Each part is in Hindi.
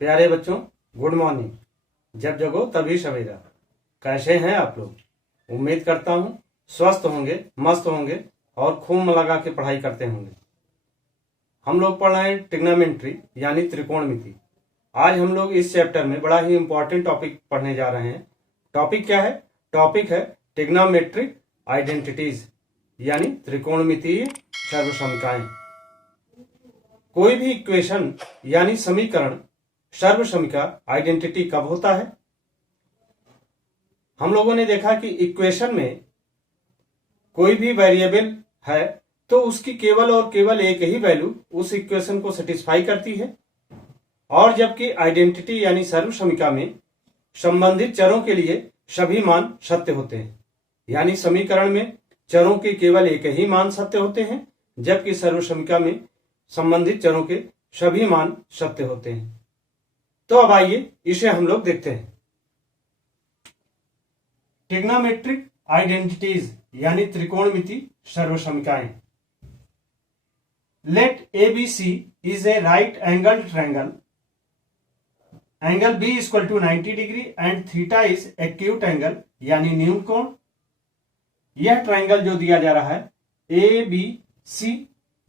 प्यारे बच्चों, गुड मॉर्निंग। जब जगो तभी सवेरा। कैसे हैं आप लोग? उम्मीद करता हूं स्वस्थ होंगे, मस्त होंगे और खूब मन लगा के पढ़ाई करते होंगे। हम लोग पढ़ रहे हैं ट्रिग्नोमेट्री यानी त्रिकोणमिति। आज हम लोग इस चैप्टर में बड़ा ही इंपॉर्टेंट टॉपिक पढ़ने जा रहे हैं। टॉपिक क्या है? टॉपिक है ट्रिग्नोमेट्रिक आइडेंटिटीज यानी त्रिकोणमितीय सर्वसमीकाएं। कोई भी इक्वेशन यानी समीकरण सर्वसमीका आइडेंटिटी कब होता है? हम लोगों ने देखा कि इक्वेशन में कोई भी वेरिएबल है तो उसकी केवल और केवल एक ही वैल्यू उस इक्वेशन को सेटिस्फाई करती है, और जबकि आइडेंटिटी यानी सर्वसमीका में संबंधित चरों के लिए सभी मान सत्य होते हैं। यानी समीकरण में चरों के केवल एक ही मान सत्य होते हैं, जबकि सर्वसमीका में संबंधित चरों के सभी मान सत्य होते हैं। तो अब आइए इसे हम लोग देखते हैं। ट्रिग्नोमेट्रिक आइडेंटिटीज यानी त्रिकोणमिति सर्वसमीकाएं। Let ABC is a right angled triangle. Angle B is equal to 90 degree and theta is acute angle यानी न्यून कोण। यह ट्राइंगल जो दिया जा रहा है ABC,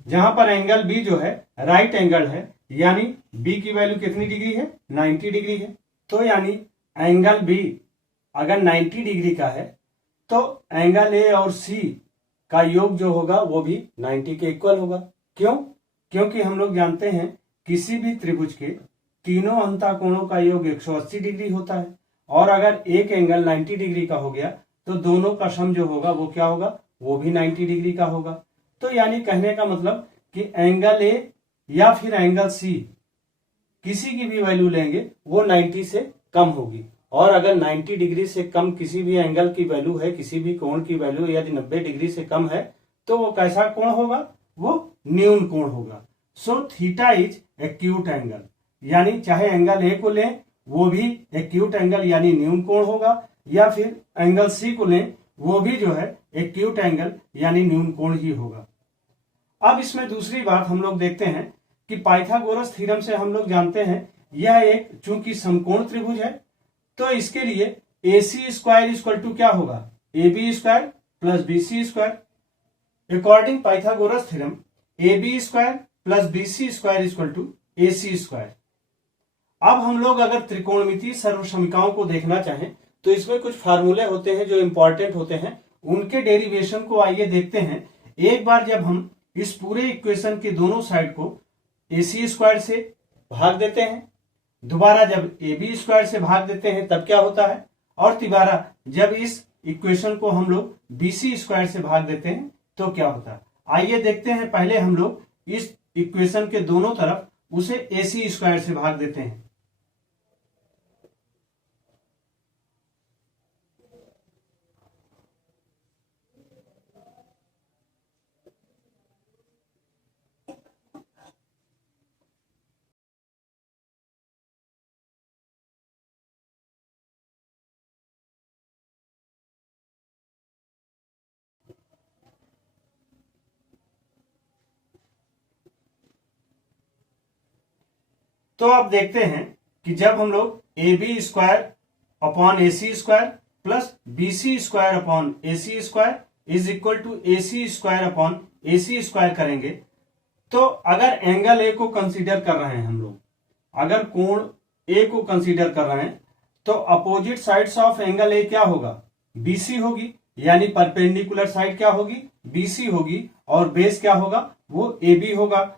जहां पर एंगल B जो है राइट एंगल है, यानी B की वैल्यू कितनी डिग्री है? 90 डिग्री है। तो यानी एंगल B अगर 90 डिग्री का है तो एंगल A और C का योग जो होगा वो भी 90 के इक्वल होगा। क्यों? क्योंकि हम लोग जानते हैं किसी भी त्रिभुज के तीनों अंतःकोणों का योग 180 डिग्री होता है, और अगर एक एंगल 90 डिग्री का हो गया तो दोनों का सम जो होगा वो क्या होगा? वो भी 90 डिग्री का होगा। तो यानी कहने का मतलब कि एंगल A या फिर एंगल C किसी की भी वैल्यू लेंगे वो 90 से कम होगी, और अगर 90 डिग्री से कम किसी भी एंगल की वैल्यू है, किसी भी कोण की वैल्यू यदि 90 डिग्री से कम है तो वो कैसा कोण होगा? वो न्यून कोण होगा। So theta is acute angle, यानी चाहे एंगल ए को लें वो भी एक्यूट एंगल यानी न्यून कोण होगा, या फिर एंगल सी को लें वो भी जो है एक्यूट एंगल यानी न्यून कोण ही होगा। अब इसमें दूसरी बात हम लोग देखते हैं कि पाइथागोरस थ्योरम से हम लोग जानते हैं यह एक चूंकि समकोण त्रिभुज है तो इसके लिए AC स्क्वायर इक्वल टू क्या होगा? AB square plus BC square. According Pythagoras theorem AB square plus BC square equal to AC square. अब हम लोग अगर त्रिकोणमितीय सर्वसमीकाओं को देखना चाहें तो इसमें कुछ फार्मूले होते हैं जो इंपॉर्टेंट होते हैं, उनके डेरिवेशन को आइए देखते हैं। एक बार जब हम इस पूरे इक्वेशन के दोनों साइड को AC स्क्वायर से भाग देते हैं, दोबारा जब AB स्क्वायर से भाग देते हैं तब क्या होता है, और तिबारा जब इस इक्वेशन को हम लोग BC स्क्वायर से भाग देते हैं तो क्या होता है। आइए देखते हैं। पहले हम लोग इस इक्वेशन के दोनों तरफ उसे AC स्क्वायर से भाग देते हैं। तो अब देखते हैं कि जब हम लोग AB square upon AC square plus BC square upon AC square is equal to AC square upon AC square करेंगे, तो अगर एंगल A को कंसीडर कर रहे हैं हम लोग, अगर कोण A को कंसीडर कर रहे हैं तो opposite sides of angle A क्या होगा? BC होगी, यानी परपेंडिकुलर साइड क्या होगी? BC होगी, और बेस क्या होगा? वो AB होगा।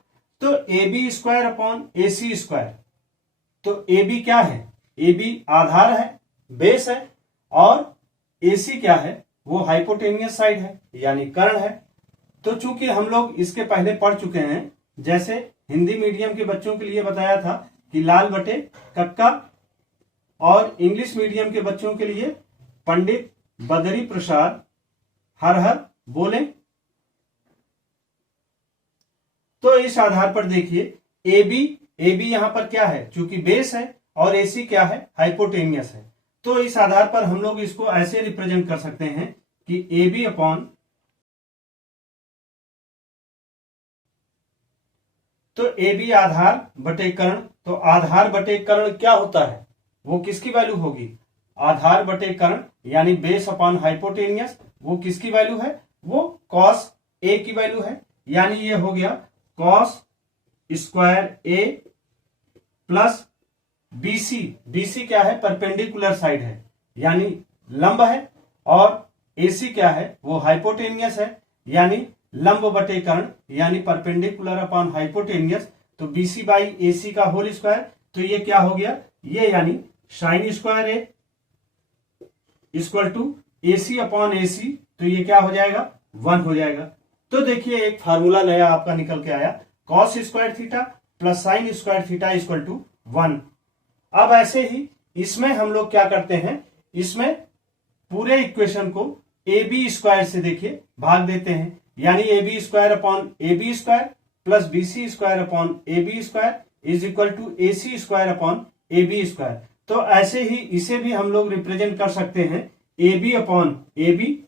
तो AB square upon AC square, तो AB क्या है? AB आधार है, बेस है, और AC क्या है? वो हाइपोटेनियस साइड है यानी कर्ण है। तो चूंकि हम लोग इसके पहले पढ़ चुके हैं, जैसे हिंदी मीडियम के बच्चों के लिए बताया था कि लाल बटे कक्का, और इंग्लिश मीडियम के बच्चों के लिए पंडित बदरी प्रसाद हर हर बोले। तो इस आधार पर देखिए AB यहां पर क्या है? चूंकि बेस है, और AC क्या है? हाइपोटेनियस है। तो इस आधार पर हम लोग इसको ऐसे रिप्रेजेंट कर सकते हैं कि AB अपॉन तो ए बी आधार बटे कर्ण, तो आधार बटे कर्ण क्या होता है, वो किसकी वैल्यू होगी, आधार बटे कर्ण यानी बेस अपॉन हाइपोटेनियस, वो किसकी वैल्यू है, वो कॉस ए की वैल्यू है। यानी ये हो गया cos square A plus BC, BC क्या है, परपेंडिकुलर साइड है यानी लंब है, और एसी क्या है, वो हाइपोटेनियस है यानी लंब बटे कर्ण यानी परपेंडिकुलर अपॉन हाइपोटेनियस। तो बीसी बाई एसी का होल स्क्वायर, तो ये क्या हो गया, ये यानी sine square A equal to AC upon AC, तो ये क्या हो जाएगा, 1 हो जाएगा। तो देखिए एक फार्मूला नया आपका निकल के आया, cos square theta plus sine square theta equal to 1। अब ऐसे ही इसमें हम लोग क्या करते हैं, इसमें पूरे इक्वेशन को ए बी स्क्वायर से देखिए भाग देते हैं, यानी A B square upon A B square plus B C square upon A B square is equal to A C square upon A B square. तो ऐसे ही इसे भी हम लोग रिप्रेजेंट कर सकते हैं A B upon A B,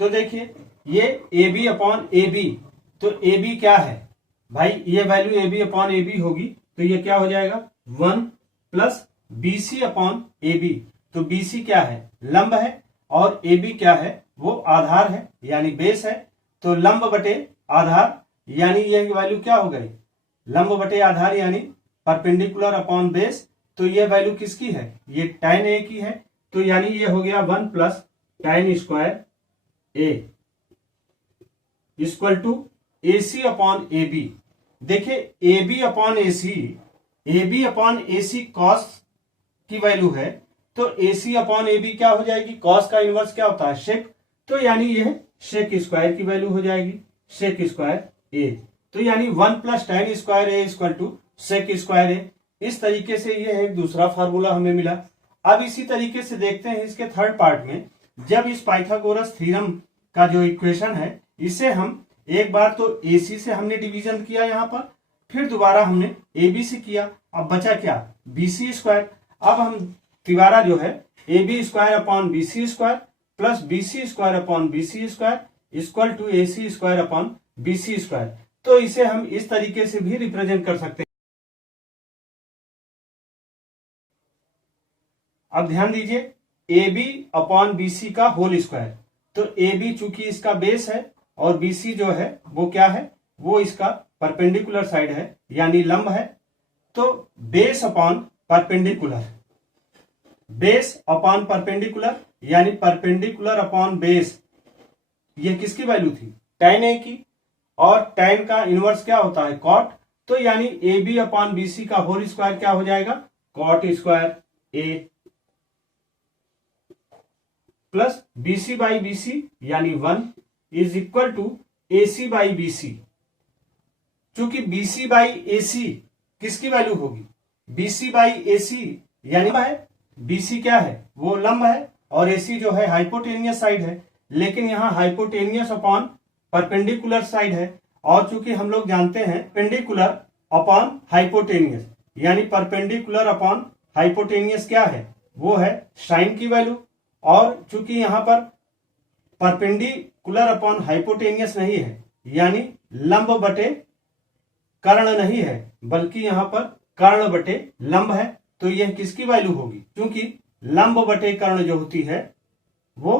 तो देखिए ये A B upon A B, तो ए बी क्या है भाई, ये value A B upon A B होगी, तो ये क्या हो जाएगा 1 plus B C upon A B, तो बी सी क्या है, लंब है, और ए बी क्या है, वो आधार है यानी बेस है। तो लंब बटे आधार यानी ये वैल्यू क्या हो गई, लंब बटे आधार यानी परपेंडिकुलर अपॉन बेस, तो ये वैल्यू किसकी है, ये tan ए की है, तो यानी ये हो गया 1 plus tan square A equal to A C upon A B. देखिए A B upon A C, A B upon A C cos की वैल्यू है, तो ए सी अपॉन ए बी क्या हो जाएगी, कॉस का इनवर्स क्या होता है, शेक, तो यानी यह शेक स्क्वायर की वैल्यू हो जाएगी, शेक स्क्वायर ए, तो यानी 1 plus tan square A equal to sec square A. इस तरीके से यह एक दूसरा फार्मूला हमें मिला। अब इसी तरीके से देखते हैं इसके थर्ड पार्ट में, जब इस पाइथागोरस थ्योरम का जो इक्वेशन है, इसे हम एक बार तो AC से हमने डिवीजन किया यहाँ पर, फिर दोबारा हमने AB से किया, अब बचा क्या, BC स्क्वायर। अब हम तिबारा जो है AB square upon BC square plus BC square upon BC square equal to AC square upon BC square, तो इसे हम इस तरीके से भी रिप्रेजेंट कर सकते हैं। अब ध्यान दीजिए AB अपॉन BC का होल स्क्वायर, तो AB चूंकि इसका बेस है और BC जो है वो क्या है, वो इसका परपेंडिकुलर साइड है यानी लंब है, तो base upon perpendicular, base upon perpendicular यानी परपेंडिकुलर अपॉन बेस, ये किसकी वैल्यू थी, tan ए की, और tan का इनवर्स क्या होता है, cot, तो यानी AB अपॉन BC का होल स्क्वायर क्या हो जाएगा, cot square A plus BC by BC यानी 1 is equal to AC by BC। चूंकि BC बाई AC किसकी वैल्यू होगी, BC बाई AC यानी है, BC क्या है, वो लंब है, और AC जो है हाइपोटेनियस साइड है, लेकिन यहाँ हाइपोटेनियस अपॉन परपेंडिकुलर साइड है, और चूंकि हम लोग जानते हैं पेंडिकुलर अपॉन हाइपोटेनियस यानी परपेंडिकुलर अपॉन हाइपोटेनियस क्या है, वो है साइन की वैल्यू, और चूंकि यहां पर परपेंडिकुलर अपॉन हाइपोटेनियस नहीं है यानी लंब बटे कर्ण नहीं है, बल्कि यहां पर कर्ण बटे लंब है, तो यह किसकी वैल्यू होगी, क्योंकि लंब बटे कर्ण जो होती है वो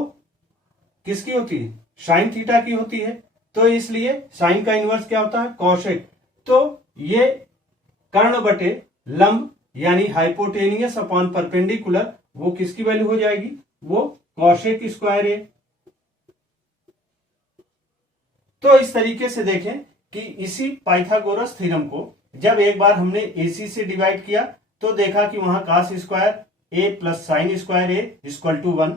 किसकी होती है, साइन थीटा की होती है, तो इसलिए साइन का इनवर्स क्या होता है, कॉसेक, तो ये कर्ण बटे लंब यानी हाइपोटेनियस अपॉन परपेंडिकुलर, वो किसकी वैल्यू हो जाएगी, वो कॉसेक स्क्वायर ए। तो इस तरीके से देखें कि इसी पाइथागोरस थ्योरम को जब एक बार हमने AC से डिवाइड किया, तो देखा कि वहां cos square A plus sine square A equal to 1,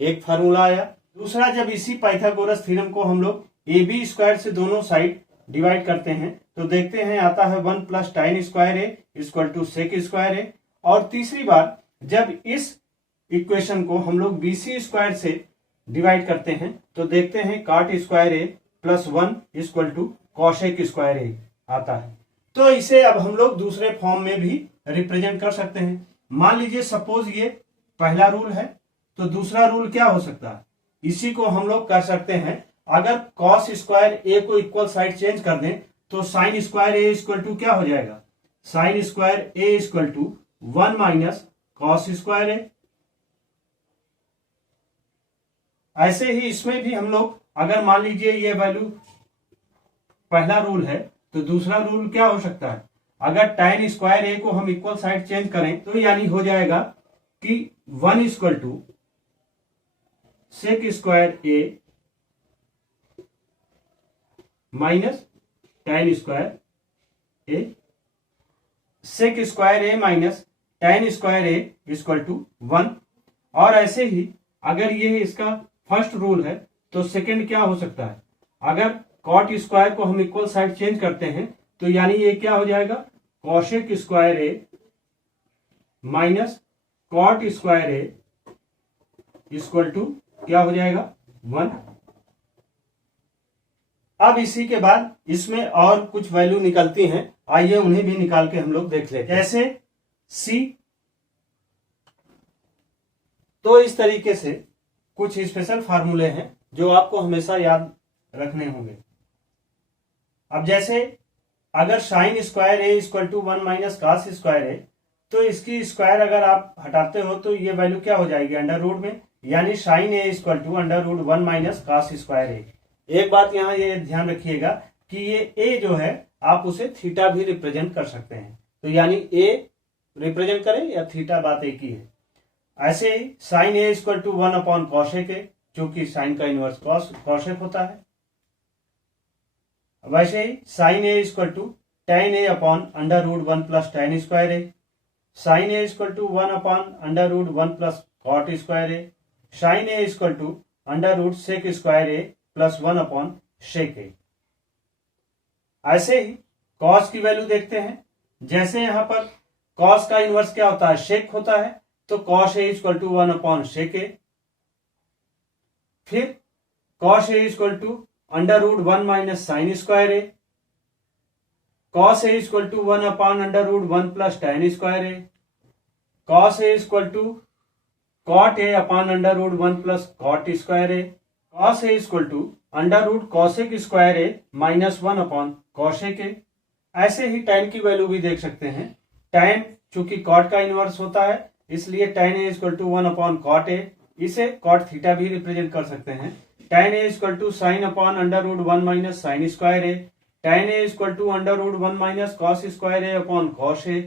एक फार्मूला आया। दूसरा, जब इसी पाइथागोरस थ्योरम को हम लोग AB स्क्वायर से दोनों साइड डिवाइड करते हैं, तो देखते हैं आता है 1 plus tan square A equal to sec square A. और तीसरी बार जब इस इक्वेशन को हम लोग BC स्क्वायर से डिवाइड करते हैं, तो देखते हैं cot square A plus 1 equal to cosec square A आता है। तो इसे अब हम लोग दूसरे फॉर्म में भी रिप्रेजेंट कर सकते हैं। मान लीजिए सपोज ये पहला रूल है, तो दूसरा रूल क्या हो सकता है, इसी को हम लोग कर सकते हैं, अगर कॉस स्क्वायर ए को इक्वल साइड चेंज कर दें तो sine square A equal to क्या हो जाएगा, sine square A equal to 1 minus cos square A. ऐसे ही इसमें भी हम लोग अगर मान लीजिए ये वैल्यू पहला रूल है तो दूसरा रूल क्या हो सकता है, अगर tan स्क्वायर ए को हम इक्वल साइड चेंज करें तो यानी हो जाएगा कि 1 equal to sec square A minus tan square A, sec square A minus tan square A equal to 1। और ऐसे ही अगर ये इसका फर्स्ट रूल है तो सेकंड क्या हो सकता है, अगर कॉट स्क्वायर को हम इक्वल साइड चेंज करते हैं तो यानी ये क्या हो जाएगा, cosec square A minus cot square A equal to क्या हो जाएगा 1। अब इसी के बाद इसमें और कुछ वैल्यू निकलती हैं, आइए उन्हें भी निकाल के हम लोग देख लेते हैं। जैसे सी, तो इस तरीके से कुछ स्पेशल फार्मूले हैं जो आपको हमेशा याद रखने होंगे। अब जैसे अगर sine square A equal to 1 minus cos square A, तो इसकी स्क्वायर अगर आप हटाते हो तो ये वैल्यू क्या हो जाएगी अंडर रूट में, यानी sine A equal to under root 1 minus cos square A. एक बात यहाँ ये ध्यान रखिएगा कि ये ए जो है आप उसे थीटा भी रिप्रेजेंट कर सकते हैं, तो यानी ए रिप्रेजेंट करें या थीटा, बात एक ही है। ऐसे ही sine A equal to 1 upon cosec A, चूंकि साइन का इनवर्स कॉशेक होता है। वैसे ही sine A equal to tan A upon under root 1 plus tan square A, sine A equal to 1 upon under root 1 plus cot square A, sine A equal to under root sec square A plus 1 upon sec A. ऐसे ही कॉस की वैल्यू देखते हैं, जैसे यहां पर कॉस का इनवर्स क्या होता है, शेक होता है, तो cos A equal to 1 upon sec A. फिर cos A equal to under root 1 minus sine square A, cos A equal to 1 upon under root 1 plus tan square A, cos A equal to cot A upon under root 1 plus cot square A, cos A equal to under root cosec square A minus 1 upon cosec A. ऐसे ही tan की वैल्यू भी देख सकते हैं, tan चूंकि कॉट का इनवर्स होता है इसलिए tan A equal to 1 upon cot A, इसे कॉट थीटा भी रिप्रेजेंट कर सकते हैं। tan A equal to sine upon under root 1 minus sine square A, tan A equal to under root 1 minus cos square A upon cos A,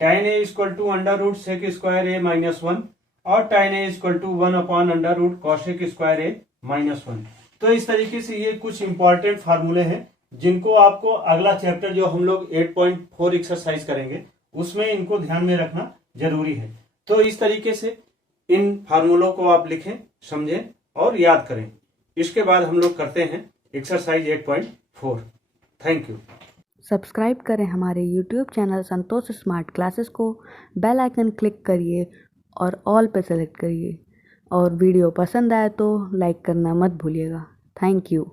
tan A equal to under root sec square A minus 1 और tan A equal to 1 upon under root cosec square A minus 1। तो इस तरीके से ये कुछ इंपॉर्टेंट फार्मूले हैं जिनको आपको अगला चैप्टर जो हम लोग 8.4 एक्सरसाइज करेंगे उसमें इनको ध्यान में रखना जरूरी है। तो इस तरीके से इन फार्मूलों को आप लिखें, समझें और याद करें। इसके बाद हम लोग करते हैं एक्सरसाइज 8.4। Thank you. सब्सक्राइब करें हमारे YouTube चैनल संतोष स्मार्ट क्लासेस को, बेल आइकन क्लिक करिए और ऑल पे सेलेक्ट करिए, और वीडियो पसंद आए तो लाइक करना मत भूलिएगा। Thank you.